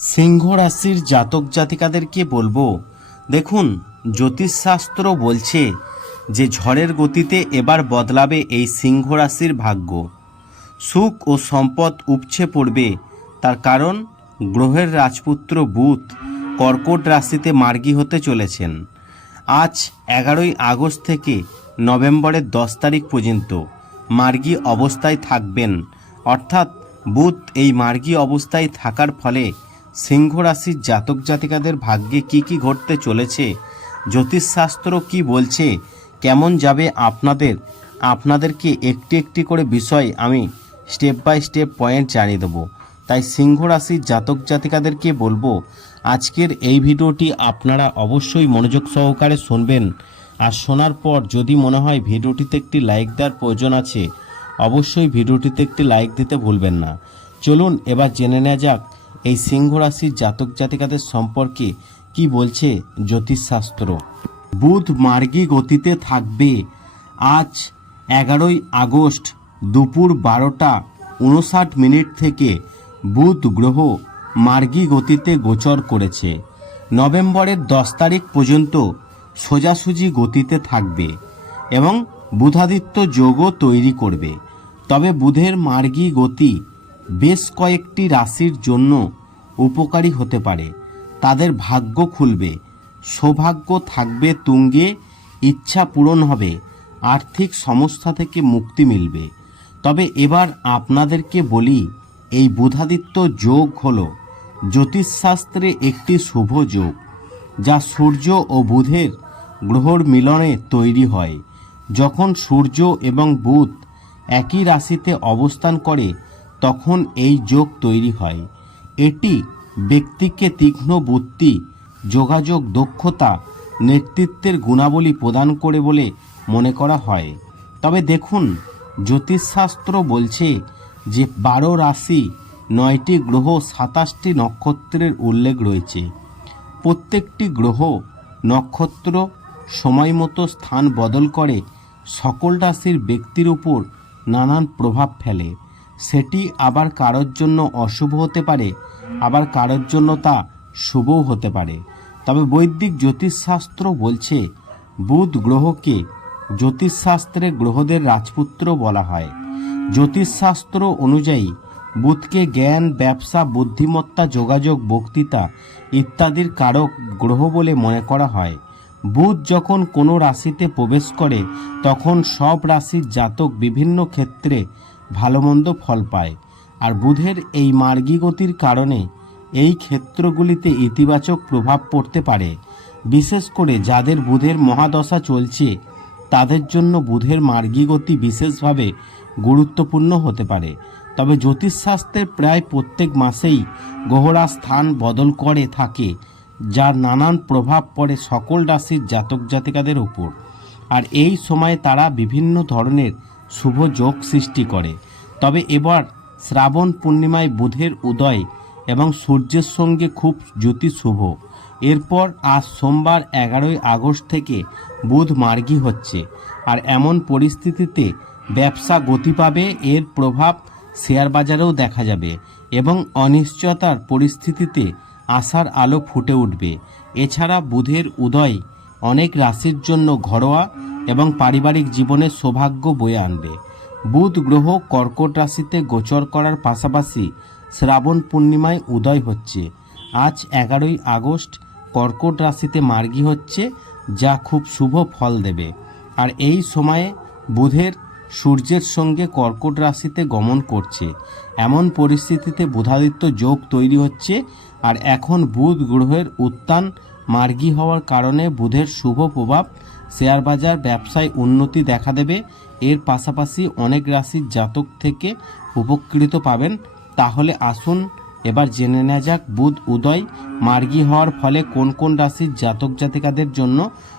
সিংহ রাশির জাতক জাতিকাদেরকে বলব, দেখুন, জ্যোতিষশাস্ত্র বলছে যে ঝড়ের গতিতে এবার বদলাবে এই সিংহ রাশির ভাগ্য। সুখ ও সম্পদ উপচে পড়বে, তার কারণ গ্রহের রাজপুত্র বুথ কর্কট রাশিতে মার্গী হতে চলেছেন। আজ এগারোই আগস্ট থেকে নভেম্বরের দশ তারিখ পর্যন্ত মার্গী অবস্থায় থাকবেন। অর্থাৎ বুধ এই মার্গী অবস্থায় থাকার ফলে সিংহ রাশির জাতক জাতিকাদের ভাগ্যে কি কি ঘটতে চলেছে? জ্যোতিষশাস্ত্র কি বলছে? কেমন যাবে আপনাদের? আপনাদেরকে একটি একটি করে বিষয় আমি স্টেপ বাই স্টেপ পয়েন্ট জানিয়ে দেবো। তাই সিংহ রাশির জাতক জাতিকাদেরকে বলব, আজকের এই ভিডিওটি আপনারা অবশ্যই মনোযোগ সহকারে শুনবেন। আর শোনার পর যদি মনে হয় ভিডিওটিতে একটি লাইক দেওয়ার প্রয়োজন আছে, অবশ্যই ভিডিওটিতে একটি লাইক দিতে ভুলবেন না। চলুন এবার জেনে নেওয়া যাক এই সিংহ রাশির জাতক জাতিকাদের সম্পর্কে কি বলছে জ্যোতিষশাস্ত্র? বুধ মার্গী গতিতে থাকবে। আজ এগারোই আগস্ট দুপুর বারোটা উনষাট মিনিট থেকে বুধ গ্রহ মার্গী গতিতে গোচর করেছে। নভেম্বরের দশ তারিখ পর্যন্ত সোজাসুজি গতিতে থাকবে এবং বুধাদিত্য যোগও তৈরি করবে। তবে বুধের মার্গী গতি বেশ কয়েকটি রাশির জন্য উপকারী হতে পারে। তাদের ভাগ্য খুলবে, সৌভাগ্য থাকবে, তুঙ্গে, ইচ্ছা পূরণ হবে, আর্থিক সমস্যা থেকে মুক্তি মিলবে। তবে এবার আপনাদেরকে বলি, এই বুধাদিত্য যোগ হল জ্যোতিষশাস্ত্রে একটি শুভ যোগ, যা সূর্য ও বুধের গ্রহর মিলনে তৈরি হয়। যখন সূর্য এবং বুধ একই রাশিতে অবস্থান করে তখন এই যোগ তৈরি হয়। এটি ব্যক্তিকে তীক্ষ্ণ বুদ্ধি, যোগাযোগ দক্ষতা, নেতৃত্বের গুণাবলী প্রদান করে বলে মনে করা হয়। তবে দেখুন, জ্যোতিষশাস্ত্র বলছে যে বারো রাশি, নয়টি গ্রহ, সাতাশটি নক্ষত্রের উল্লেখ রয়েছে। প্রত্যেকটি গ্রহ, নক্ষত্র, সময় মতো স্থান বদল করে সকল রাশির ব্যক্তির উপর নানান প্রভাব ফেলে। সেটি আবার কারোর জন্য অশুভ হতে পারে, আবার কারোর জন্য তা শুভও হতে পারে। তবে বৈদিক জ্যোতিষশাস্ত্র বলছে, বুধ গ্রহকে জ্যোতিষশাস্ত্রে গ্রহদের রাজপুত্র বলা হয়। জ্যোতিষশাস্ত্র অনুযায়ী, বুধকে জ্ঞান, ব্যবসা, বুদ্ধিমত্তা, যোগাযোগ, বক্তৃতা ইত্যাদির কারক গ্রহ বলে মনে করা হয়। বুধ যখন কোনো রাশিতে প্রবেশ করে, তখন সব রাশির জাতক বিভিন্ন ক্ষেত্রে ভালো মন্দ ফল পায়। আর বুধের এই মার্গী গতির কারণে এই ক্ষেত্রগুলিতে ইতিবাচক প্রভাব পড়তে পারে। বিশেষ করে যাদের বুধের মহাদশা চলছে, তাদের জন্য বুধের মার্গী গতি বিশেষভাবে গুরুত্বপূর্ণ হতে পারে। তবে জ্যোতিষশাস্ত্রের প্রায় প্রত্যেক মাসেই গ্রহরা স্থান বদল করে থাকে, যার নানান প্রভাব পড়ে সকল রাশির জাতক জাতিকাদের উপর। আর এই সময়ে তারা বিভিন্ন ধরনের শুভ যোগ সৃষ্টি করে। তবে এবার শ্রাবণ পূর্ণিমায় বুধের উদয় এবং সূর্যের সঙ্গে খুব জ্যোতি শুভ। এরপর আজ সোমবার এগারোই আগস্ট থেকে বুধ মার্গী হচ্ছে। আর এমন পরিস্থিতিতে ব্যবসা গতি পাবে এর প্রভাব শেয়ার বাজারেও দেখা যাবে এবং অনিশ্চয়তার পরিস্থিতিতে আশার আলো ফুটে উঠবে। এছাড়া বুধের উদয় অনেক রাশির জন্য ঘরোয়া এবং পারিবারিক জীবনে সৌভাগ্য বয়ে আনবে। বুধ গ্রহ কর্কট রাশিতে গোচর করার পাশাপাশি শ্রাবণ পূর্ণিমায় উদয় হচ্ছে। আজ এগারোই আগস্ট, কর্কট রাশিতে মার্গী হচ্ছে, যা খুব শুভ ফল দেবে। আর এই সময়ে বুধের সূর্যের সঙ্গে কর্কট রাশিতে গমন করছে। এমন পরিস্থিতিতে বুধাদিত্য যোগ তৈরি হচ্ছে, আর এখন বুধ গ্রহের উত্থান মার্গী হওয়ার কারণে বুধের শুভ প্রভাব শেয়ার বাজার ব্যবসায় উন্নতি দেখা দেবে। এর পাশাপাশি অনেক রাশির জাতক থেকে উপকৃত পাবেন। তাহলে আসুন, এবার জেনে নেওয়া যাক বুধ উদয় মার্গী হওয়ার ফলে কোন কোন রাশির জাতক জাতিকাদের জন্য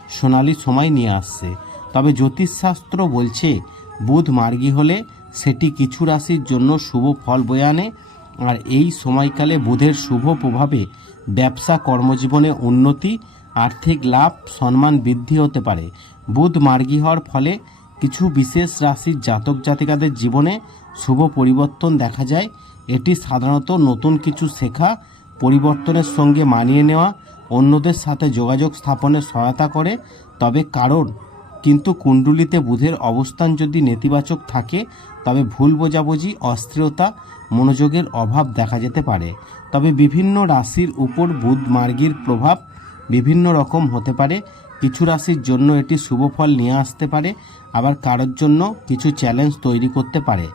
সোনালি সময় নিয়ে আসছে। তবে জ্যোতিষশাস্ত্র বলছে, বুধ মার্গী হলে সেটি কিছু রাশির জন্য শুভ ফল বয়ে আনে। আর এই সময়কালে বুধের শুভ প্রভাবে ব্যবসা কর্মজীবনে উন্নতি আর্থিক লাভ, সম্মান বৃদ্ধি হতে পারে। বুধ মার্গী হওয়ার ফলে কিছু বিশেষ রাশির জাতক জাতিকাদের জীবনে শুভ পরিবর্তন দেখা যায়। এটি সাধারণত নতুন কিছু শেখা, পরিবর্তনের সঙ্গে মানিয়ে নেওয়া, অন্যদের সাথে যোগাযোগ স্থাপনে সহায়তা করে। তবে কারণ, কিন্তু কুণ্ডলিতে বুধের অবস্থান যদি নেতিবাচক থাকে, তবে ভুল বোঝাবুঝি, অস্থিরতা, মনোযোগের অভাব দেখা যেতে পারে। তবে বিভিন্ন রাশির উপর বুধ মার্গীর প্রভাব বিভিন্ন রকম হতে পারে। কিছু রাশির জন্য এটি শুভ ফল নিয়ে আসতে পারে, আবার কারোর জন্য কিছু চ্যালেঞ্জ তৈরি করতে পারে।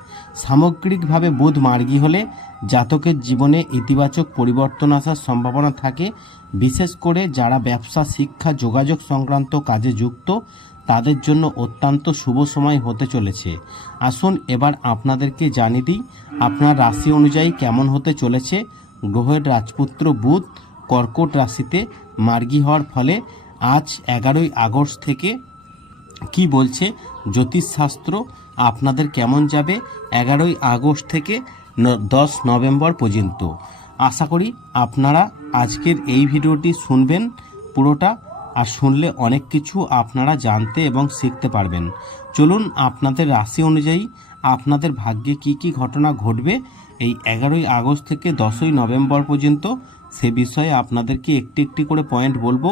সামগ্রিকভাবে বুধ মার্গী হলে জাতকের জীবনে ইতিবাচক পরিবর্তন আসার সম্ভাবনা থাকে। বিশেষ করে যারা ব্যবসা, শিক্ষা, যোগাযোগ সংক্রান্ত কাজে যুক্ত, তাদের জন্য অত্যন্ত শুভ সময় হতে চলেছে। আসুন এবার আপনাদেরকে জানিয়ে দিই, আপনার রাশি অনুযায়ী কেমন হতে চলেছে। গ্রহের রাজপুত্র বুধ কর্কট রাশিতে মার্গী হওয়ার ফলে আজ এগারোই আগস্ট থেকে কি বলছে জ্যোতিষশাস্ত্র? আপনাদের কেমন যাবে এগারোই আগস্ট থেকে দশ নভেম্বর পর্যন্ত? আশা করি আপনারা আজকের এই ভিডিওটি শুনবেন পুরোটা আর শুনলে অনেক কিছু আপনারা জানতে এবং শিখতে পারবেন। চলুন আপনাদের রাশি অনুযায়ী আপনাদের ভাগ্যে কি কি ঘটনা ঘটবে এই এগারোই আগস্ট থেকে দশই নভেম্বর পর্যন্ত সে বিষয়ে আপনাদেরকে একটি একটি করে পয়েন্ট বলব।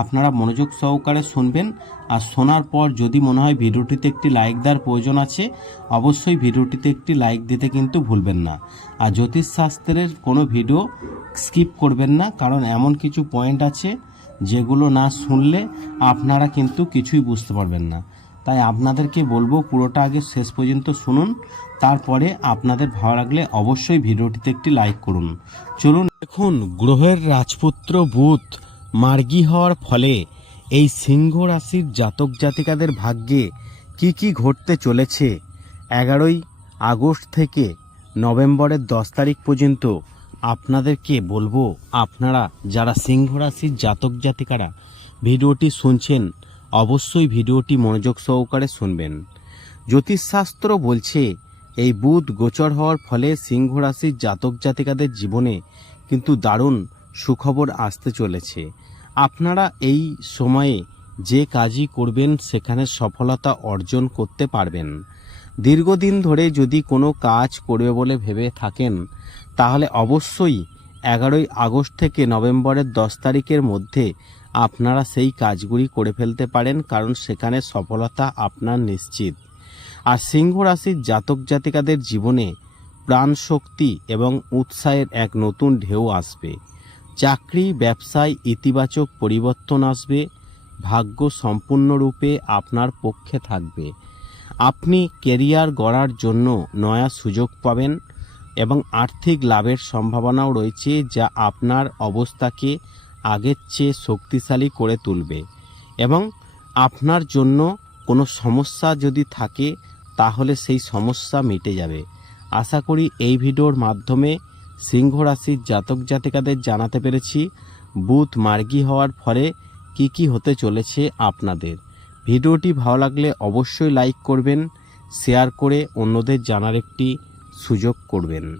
আপনারা মনোযোগ সহকারে শুনবেন। আর শোনার পর যদি মনে হয় ভিডিওটিতে একটি লাইক দেওয়ার প্রয়োজন আছে, অবশ্যই ভিডিওটিতে একটি লাইক দিতে কিন্তু ভুলবেন না। আর জ্যোতিষশাস্ত্রের কোনো ভিডিও স্কিপ করবেন না, কারণ এমন কিছু পয়েন্ট আছে যেগুলো না শুনলে আপনারা কিন্তু কিছুই বুঝতে পারবেন না। তাই আপনাদেরকে বলব পুরোটা আগে শেষ পর্যন্ত শুনুন, তারপরে আপনাদের ভালো লাগলে অবশ্যই ভিডিওটিতে একটি লাইক করুন। চলুন, দেখুন, গ্রহের রাজপুত্র বুধ মার্গী হওয়ার ফলে এই সিংহ রাশির জাতক জাতিকাদের ভাগ্যে কি কি ঘটতে চলেছে এগারোই আগস্ট থেকে নভেম্বরের দশ তারিখ পর্যন্ত আপনাদেরকে বলব, আপনারা যারা সিংহ রাশির জাতক জাতিকারা ভিডিওটি শুনছেন অবশ্যই ভিডিওটি মনোযোগ সহকারে শুনবেন। জ্যোতিষশাস্ত্র বলছে, এই বুধ গোচর হওয়ার ফলে সিংহ রাশির জাতক জাতিকাদের জীবনে কিন্তু দারুণ সুখবর আসতে চলেছে। আপনারা এই সময়ে যে কাজই করবেন, সেখানে সফলতা অর্জন করতে পারবেন। দীর্ঘদিন ধরে যদি কোনো কাজ করবে বলে ভেবে থাকেন, তাহলে অবশ্যই এগারোই আগস্ট থেকে নভেম্বরের দশ তারিখের মধ্যে আপনারা সেই কাজগুলি করে ফেলতে পারেন, কারণ সেখানে সফলতা আপনার নিশ্চিত। আর সিংহ রাশির জাতক জাতিকাদের জীবনে প্রাণ শক্তি এবং উৎসাহের এক নতুন ঢেউ আসবে। চাকরি, ব্যবসায় ইতিবাচক পরিবর্তন আসবে। ভাগ্য সম্পূর্ণরূপে আপনার পক্ষে থাকবে। আপনি কেরিয়ার গড়ার জন্য নয়া সুযোগ পাবেন এবং আর্থিক লাভের সম্ভাবনাও রয়েছে যা আপনার অবস্থাকে আগের চেয়ে শক্তিশালী করে তুলবে এবং আপনার জন্য কোনো সমস্যা যদি থাকে, তাহলে সেই সমস্যা মিটে যাবে। আশা করি এই ভিডিওর মাধ্যমে সিংহ রাশির জাতক জাতিকাদের জানাতে পেরেছি, বুধ মার্গী হওয়ার ফলে কি কি হতে চলেছে আপনাদের। ভিডিওটি ভালো লাগলে অবশ্যই লাইক করবেন, শেয়ার করে অন্যদের জানার একটি সুযোগ করবেন।